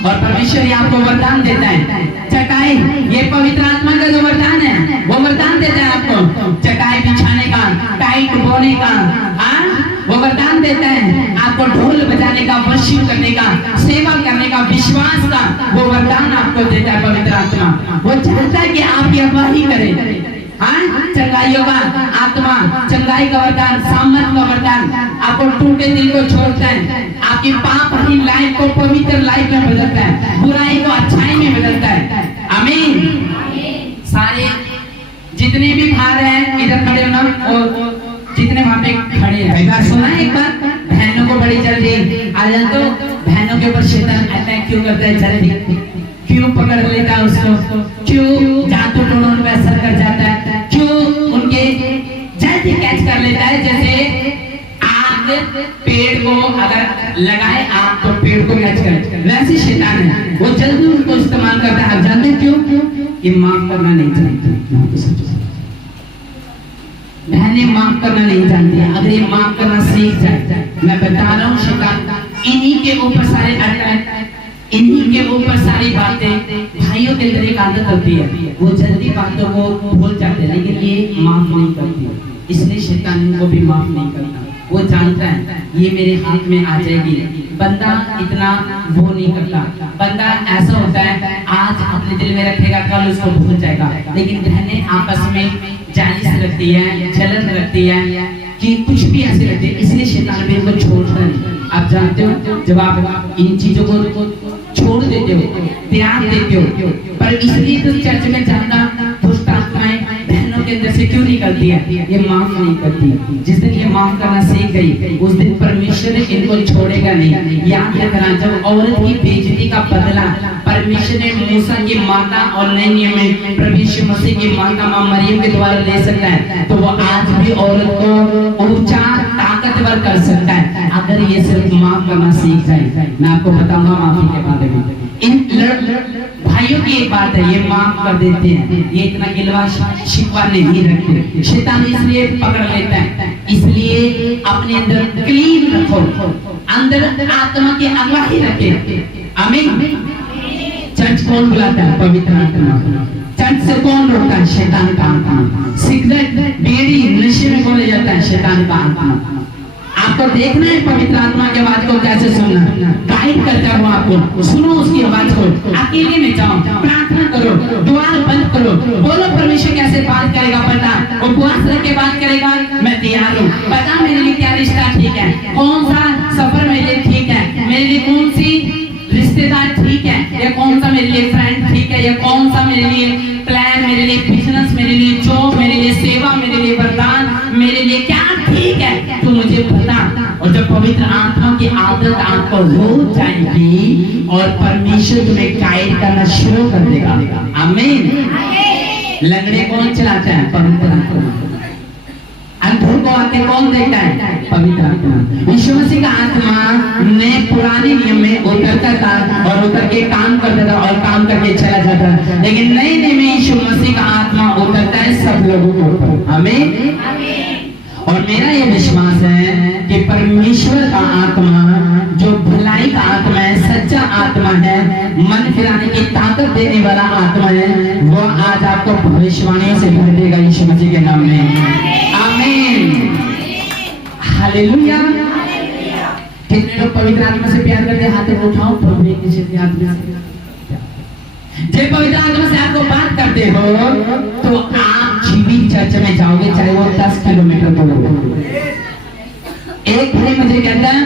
और परमेश्वर आपको वरदान देता है, चटाई, ये पवित्र आत्मा का जो वरदान है वो वरदान देता है आपको चटाई बिछाने का, टाइट बोने का, वो वरदान देता है आपको ढोल बजाने का, वर्शिप करने का, सेवा करने का, विश्वास का, वो वरदान आपको देता है पवित्र आत्मा। वो चाहता है कि आप ये अगुवाई करें। चंगाइयों का आत्मा, चंगाई का वरदान, सामर्थ का वरदान आपको टूटे दिल को छोड़ता है, आपकी पापहीन लाइफ को पवित्र लाइफ में बदलता है, बुराई को अच्छाई में बदलता है। आमीन। सारे जितने भी भार हैं इधर खड़े होना, और जितने वहां पे खड़े हैं, एक बार सुना है, एक बार बहनों को बड़ी जल्दी आ जाए तो बहनों के ऊपर शैतान अटैक क्यों करता है? जल्दी क्यों पकड़ लेता है उसको? क्यों जादू टोना उन पे असर कर जाता है? क्यों उनके जल्दी कैच कर लेता है? जैसे आग पेड़ को अगर लगाए आग तो पेड़ को कैच करे, वैसे शैतान है, वो जल्दी उनको इस्तेमाल करता है। आप जानते क्यों? कि माफ करना नहीं जानते। बहनें माफ करना नहीं जानती, अगर ये माफ करना सीख जाए, मैं बता रहा हूँ शैतान इन्हीं के ऊपर सारे अटैक, इन्हीं के ऊपर सारी बातें भाइयों के अंदर एक आदत होती है, वो जल्दी बातों को भूल जाते हैं, लेकिन ये माफ नहीं करती, इसलिए शैतान इनको भी माफ नहीं करता। वो जानता है ये मेरे हाथ में आ जाएगी। बंदा इतना वो नहीं करता, बंदा ऐसा होता है आज अपने दिल में रखेगा, कल उसको भूल जाएगा। लेकिन बहनें आपस में जालिस रखती है, जलन रखती है कि कुछ भी ऐसे रहते हैं, इसलिए शैतान भी इनको छोड़ता नहीं। आप जानते हो जब आप इन चीजों को छोड़ देते हो, त्याग देते हो, पर इसलिए तो चर्च में जाना दुष्ट आत्माएं बहनों के अंदर से क्यों निकलती है, ये माफ नहीं करती। जिस दिन ये माफ करना सीख गई उस दिन परमेश्वर इनको छोड़ेगा नहीं। याद रखना, जब औरत की बेइज्जती का बदला परमेश्वर ने मूसा की माता और नए नियम में प्रभु यीशु मसीह की माता मां मरियम के द्वारा ले सकता है, तो वो आज भी औरत को ऊंचा ताकतवर कर सकता है अगर ये सिर्फ माफ करना सीख जाए। मैं आपको बताऊंगा माफी के बारे में। इन भाइयों की एक बात है, ये माफ कर देते हैं, ये इतना गिलवा शिकवा नहीं रखते। शैतान इसलिए पकड़ लेता है, इसलिए अपने अंदर क्लीन रखो, अंदर आत्मा की अगुवाई रखे। आमीन। चर्च कौन बुलाता है? पवित्र आत्मा। चर्च से कौन रोकता है? शैतान का आत्मा। सिगरेट बीड़ी नशे में कौन ले जाता है? शैतान का आत्मा। आपको देखना है पवित्र आत्मा की आवाज को कैसे सुनना, गाइड करता हूँ आपको। सुनो उसकी आवाज को, अकेले में जाओ, प्रार्थना करो, द्वार बंद करो, बोलो परमेश्वर कैसे बात करेगा पता, उपवास रख के बात करेगा, मैं तैयार हूँ। पता मेरे लिए क्या रिश्ता ठीक है, कौन सा सफर मेरे लिए ठीक है, मेरे लिए कौन सी रिश्तेदार ठीक है, या कौन सा मेरे लिए फ्रेंड ठीक है, या कौन सा मेरे लिए प्लान, मेरे लिए बिजनेस, मेरे लिए जॉब, मेरे लिए सेवा, मेरे लिए वरदान, मेरे लिए क्या ठीक है, तो मुझे पता। और जब पवित्र आत्मा की आदत आपको हो जाएगी और परमेश्वर तुम्हें गाइड करना शुरू कर देगा। आमीन। लंगड़े कौन चलाता है? पवित्र आत्मा। अंधों को आके कौन देखता है? पवित्र आत्मा। यीशु मसीह का आत्मा ने पुराने नियम में उतरता था और उतर के काम करता था और काम करके चला जाता, लेकिन नए नियम में यीशु मसीह का आत्मा उतरता है सब लोगों के ऊपर। आमीन। और मेरा ये विश्वास है कि परमेश्वर का आत्मा जो भलाई का आत्मा है, सच्चा आत्मा है, मन फिराने की ताकत देने वाला आत्मा है, वो आज आपको भविष्यवाणियों से भर देगा यीशु मसीह के नाम में। आमीन। हालेलुया। कितने लोग पवित्र आत्मा से प्यार करते? हाथ उठाओ। प्रभु किसी के आत्मा से जब पवित्र आत्मा से आपको बात करते हो तो आप जीवित चर्च में जाओगे, चाहे वो 10 किलोमीटर दूर हो। एक भाई मुझे कहता है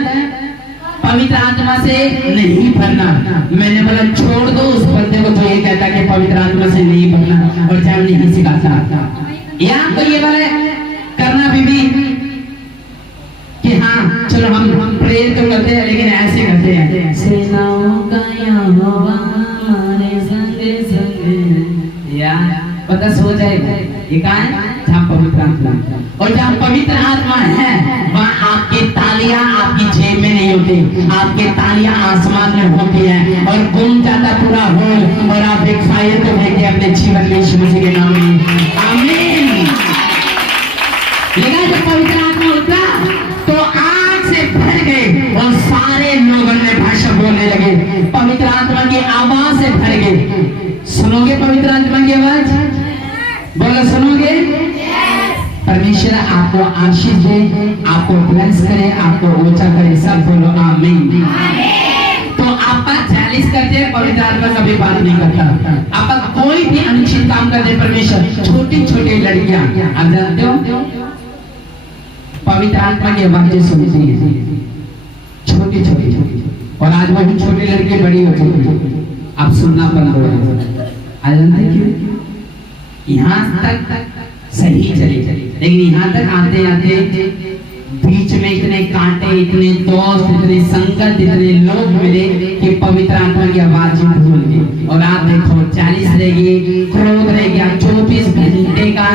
पवित्र आत्मा से नहीं भरना, मैंने बोला छोड़ दो उस बंदे को जो ये कहता है कि पवित्र आत्मा से नहीं भरना और चाहे नहीं सिखाता। या तो ये वाले करना भी कि हाँ चलो हम प्रेयर तो करते हैं लेकिन ऐसे करते हैं, सेनाओं का यहोवा हमारे संगे संगे, यार पता सो जाएगा। ये कहाँ है? जहाँ पवित्र आत्मा। और जहाँ पवित्र आत्मा है वहाँ आपकी तालियां आपकी जेब में नहीं होती, आपकी तालियां आसमान में होती है और गुम जाता पूरा होल और आप एक फायर को देखे अपने जीवन में यीशु मसीह के नाम में। आमीन। लेकिन जब पवित्र आत्मा उतरा तो आग से भर गए और सारे लोगों ने भाषा बोलने लगे, पवित्र आत्मा की आवाज से भर गए। सुनोगे पवित्र आत्मा की आवाज? बोलो सुनोगे? परमेश्वर आपको आशीष दे, आपको ब्लेस करे, आपको ऊंचा करे, सब बोलो आमीन। तो आपका जालिस करते हैं, पवित्र आत्मा कभी बात नहीं करता। आपका कोई भी अनुचित काम करते परमेश्वर, छोटी छोटी लड़कियां आप जानते हो पवित्र आत्मा की आवाजें सुनती है, छोटी छोटी, और आज वो छोटी लड़की बड़ी हो चुकी है, आप सुनना बंद हो गए। आज जानते क्यों? यहाँ तक सही चली, लेकिन यहाँ तक आते आते बीच में इतने कांटे, इतने दोस्त, इतने संकट, इतने लोग मिले कि पवित्र आत्मा की आवाज भूल गई। और आप देखो 40 रह गई, क्रोध रह गया, 24 घंटे का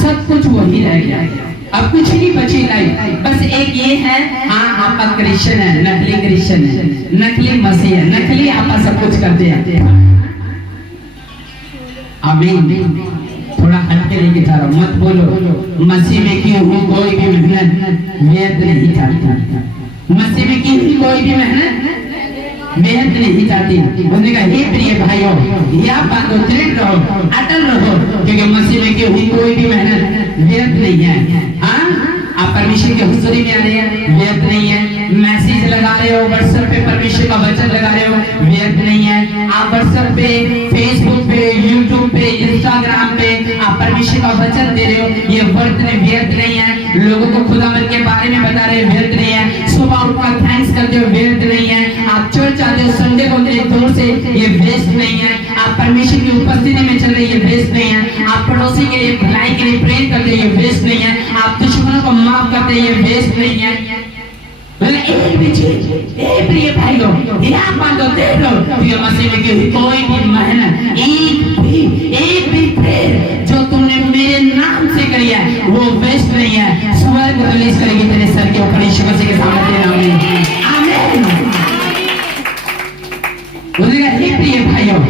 सब कुछ वही रह गया। अब कुछ नहीं बची लाइफ, बस एक ये है, हाँ आपका क्रिश्चियन है, नकली क्रिश्चियन है, नकली मसीह है, नकली आपका सब कुछ करते हैं। आमीन। थोड़ा हटके लेके जा रहा हूं, मत बोलो मसीह में की हुई कोई भी मेहनत व्यर्थ नहीं जाती, मसीह में की हुई कोई भी मेहनत मेहनत नहीं जाती। उन्होंने कहा हे प्रिय भाइयों, या बातों दृढ़ रहो, अटल रहो, क्योंकि मसीह में कोई भी मेहनत व्यर्थ नहीं है। हाँ, आप परमेश्वर के हुजूरी में आ रहे हैं, व्यर्थ नहीं है। मैसेज लगा रहे हो व्हाट्सएप पे, परमेश्वर का वचन लगा रहे हो, व्यर्थ नहीं है। आप व्हाट्सएप पे, फेसबुक पे, यूट्यूब पे, इंस्टाग्राम पे आप परमेश्वर का वचन दे रहे हो, ये व्यर्थ नहीं है। लोगों को खुदावंद के बारे में बता रहे हो, व्यर्थ नहीं है। सुबह उठकर थैंक्स करते हो, व्यर्थ नहीं है। आप चर्च आते हो संडे को एक दूर से, ये वेस्ट नहीं है। आप परमेश्वर की उपस्थिति में चल रहे, ये वेस्ट नहीं है। आप पड़ोसी के लिए भलाई के लिए प्रेम करते, ये वेस्ट नहीं है। आप दुश्मनों को माफ करते, ये वेस्ट नहीं है। एक भी चीज, प्रिय भाइयों, ध्यान बांधो, देख लो, मसीह में कोई भी मेहनत, एक भी प्रेयर जो तुमने मेरे नाम से करी है, वो वेस्ट नहीं है। स्वर्ग रिलीज करेगी तेरे सर के ऊपर, यीशु मसीह के सामने नाम में। आमीन। बोलेगा हे प्रिय भाइयों,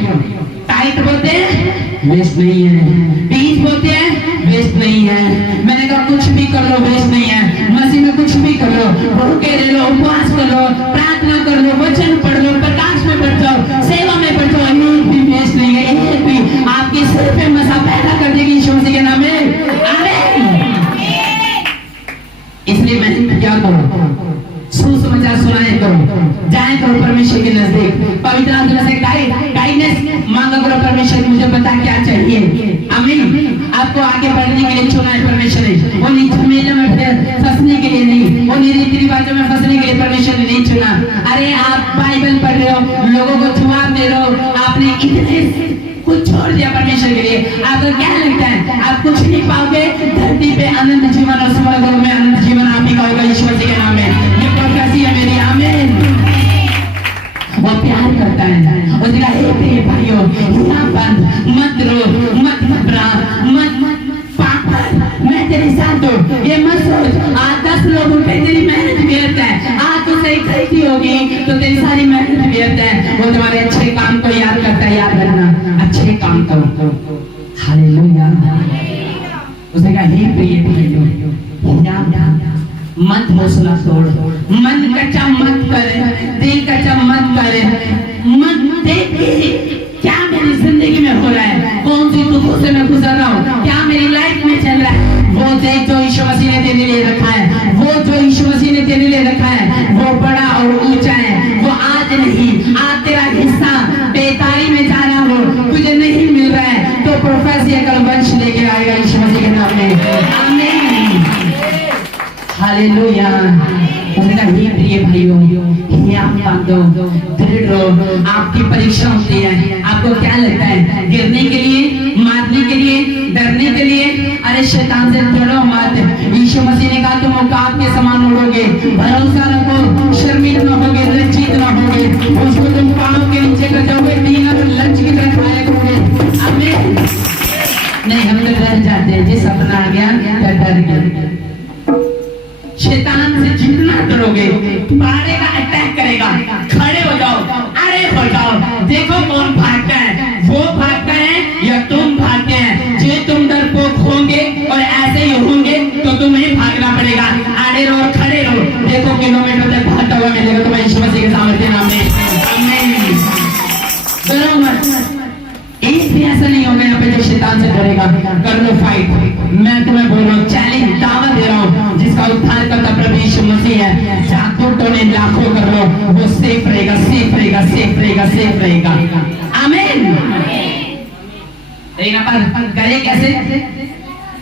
टाइट बोलते हैं वेस्ट नहीं है, बीज बोलते हैं वेस्ट नहीं है। मैंने कहा कुछ भी कर लो वेस्ट नहीं है। मसीह में कुछ भी कर लो, भूखे रह लो, उपवास कर लो, प्रार्थना कर लो, वचन पढ़ लो, प्रकाश में बढ़ जाओ, सेवा में बढ़ जाओ, एक भी वेस्ट नहीं है। एक भी आपकी सिर पे मसा पैदा कर देगी यीशु मसीह के नाम में। आमीन। इसलिए मैंने क्या करो, सुसमाचार सुनाए करो, जाए करो परमेश्वर के नजदीक, पवित्र आत्मा से गाइडेंस मांगा करो। परमेश्वर मुझे बता क्या चाहिए। आमीन। आपको आगे बढ़ने के लिए चुना है परमेश्वर ने, वो झमेले में फंसने के लिए नहीं, वो रीति रिवाजों में फंसने के लिए परमेश्वर ने नहीं चुना। अरे आप बाइबल पढ़ रहे हो, लोगों को जवाब दे रहे हो, आपने इतने कुछ छोड़ दिया परमेश्वर के लिए। आपको क्या लगता है आप कुछ नहीं पाओगे? धरती पे अनंत जीवन और स्वर्ग में अनंत जीवन आप ही का होगा यीशु मसीह के नाम में। ये प्रोफेसी है मेरी। आमीन। वो प्यार करता है, उसने कहा हे प्रिय भाइयों, मत रो, मत घबरा, मत मैं तेरे साथ हूँ, ये मत सोच। आज 10 लोग उठे, तेरी मेहनत व्यर्थ है। आज तो सही गलती होगी तो तेरी सारी मेहनत व्यर्थ है। वो तुम्हारे अच्छे काम को याद करता है, याद रखना अच्छे काम करो। हालेलुया। उसने कहा हे प्रिय भाइयों, मत हौसला तोड़, मन कच्चा मत कर, दिल कच्चा मत कर, मत देख क्या मेरी जिंदगी में हो रहा है, कौन सी दुखों से मैं गुजर रहा हूँ, क्या मेरी लाइफ में चल रहा है। वो देख जो यीशु मसीह ने तेरे लिए रखा है, वो जो यीशु मसीह ने तेरे लिए रखा है, वो बड़ा और ऊंचा है। वो आज नहीं, आज तेरा हिस्सा बेतारी में जा रहा हो, तुझे नहीं मिल रहा है, तो प्रोफेसी कल वंश लेके आएगा यीशु मसीह के नाम में। आमीन। हालेलुया। प्रिय भाइयों, दृढ़ रहो। आपकी परीक्षा होती है, आपको क्या लगता है गिरने के लिए, मारने के लिए, डरने के लिए? अरे शैतान से डरो मत। यीशु मसीह ने कहा तुम औकात के समान उड़ोगे। भरोसा रखो, शर्मिंदा न होगे, लज्जित न होगे। उसको तुम पाँव के नीचे कर जाओगे, दीना तो लंच की तरह खाया करोगे। आमीन। नहीं, हम तो डर जाते हैं, जिस सपना आ गया या डर गया। शैतान से जितना डरोगे, मारेगा, अटैक करेगा। खड़े हो जाओ, अरे हो जाओ, देखो कौन भागता है, वो भागता है या तुम भागते हैं। जो तुम डरपोक होंगे और ऐसे ही होंगे तो तुम्हें भागना पड़ेगा। अरे रहो, खड़े रहो, देखो किलोमीटर तक भागता हुआ मिलेगा तुम्हें यीशु मसीह के सामर्थ्य नाम में। आमीन। डरो मत। एक भी ऐसा नहीं होगा यहाँ पे जो शैतान से डरेगा। कर लो फाइट। मैं तुम्हें बोल रहा हूँ, चैलेंज दावा दे रहा हूँ, जिसका उद्धार करता प्रभु यीशु मसीह है। जागरूकों ने लाखों कर लो, वो सेफ रहेगा, सेफ रहेगा, सेफ रहेगा, सेफ रहेगा। आमीन। करे कैसे?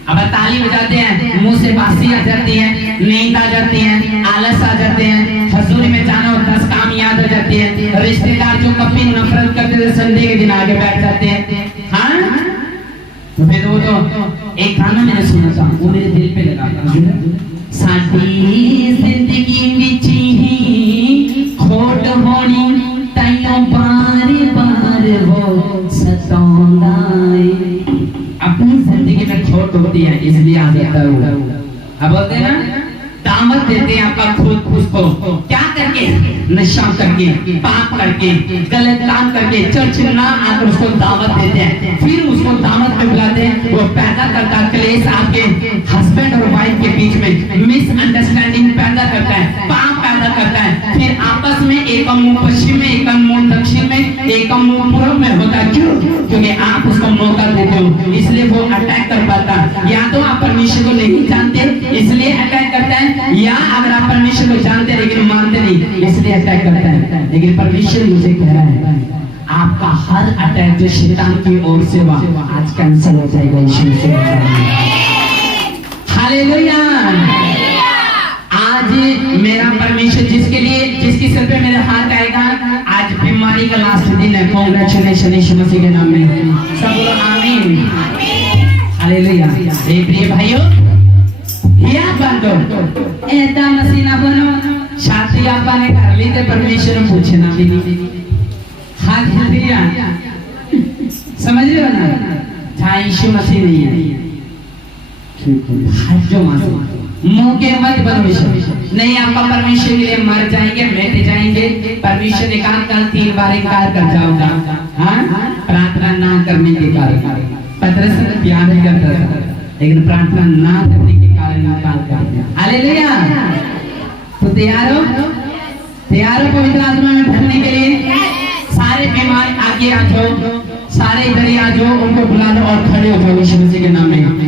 अब ताली बजाते हैं, मुंह से बासी आ जाती है, नींद आ जाती है, आलस आ जाते हैं, हजूरी में जाना और 10 काम याद आ जाते हैं। रिश्तेदार जो कभी नफरत करते थे संडे के दिन आगे बैठ जाते हैं। हाँ, तो फिर वो तो एक गाना मैंने सुना था, वो मेरे दिल पे लगा था। साडी जिंदगी विच ही खोट होनी, ताइयों बार बार वो सताउंदा है। अपनी जिंदगी में खोट होती है, इसलिए आ जाता है। अब बोलते हैं ना, दावत देते हैं आपका खुद उसको, क्या करके? नशा करके, पाप करके, गलत काम करके, चर्च ना आकर उसको दावत देते हैं। फिर उसको दावत में बुलाते हैं, वो पैदा करता है क्लेश आपके हस्बैंड और वाइफ के बीच में, मिसअंडरस्टैंडिंग पैदा करता है, पाप पैदा वादा करता है, फिर आपस में एकम मुंह पश्चिम में, एकम मुंह दक्षिण में, एकम मुंह पूर्व में होता है। क्यों? क्योंकि आप उसको मौका देते हो, इसलिए वो अटैक कर पाता है। या तो आप परमेश्वर को नहीं जानते इसलिए अटैक करता है, या अगर आप परमेश्वर को जानते लेकिन मानते नहीं इसलिए अटैक करता है। लेकिन परमेश्वर मुझे कह रहा है आपका हर अटैक जो शैतान की ओर से आज कैंसिल हो जाएगा यीशु से। हालेलुया। आज मेरा परमेश्वर जिसके सिर पे मेरा हाथ आएगा, आज बीमारी का लास्ट दिन है। कांग्रेचुलेशन यीशु मसीह के नाम में, सब बोलो आमीन। हालेलुया। प्रिय भाइयों, या बांधो ऐसा मसीना बनो, शादी आपने कर ली तो परमेश्वर पूछना भी नहीं। हालेलुया, समझ रहे हो ना? जहाँ यीशु मसीह नहीं है, जो मुंह के मत परमेश्वर नहीं, आपका परमेश्वर के लिए मर जाएंगे, मिट जाएंगे। परमेश्वर ने कहा कल 3 बार इनकार कर जाऊंगा, हाँ, प्रार्थना ना करने के कारण। पतरस प्यार करता था लेकिन प्रार्थना ना करने के कारण इनकार कर दिया। हालेलुया। तो तैयार हो पवित्र आत्मा में भरने के लिए? सारे बीमार आगे आ जाओ, सारे इधर आ जाओ, उनको बुला लो और खड़े हो जाओ यीशु मसीह के नाम में।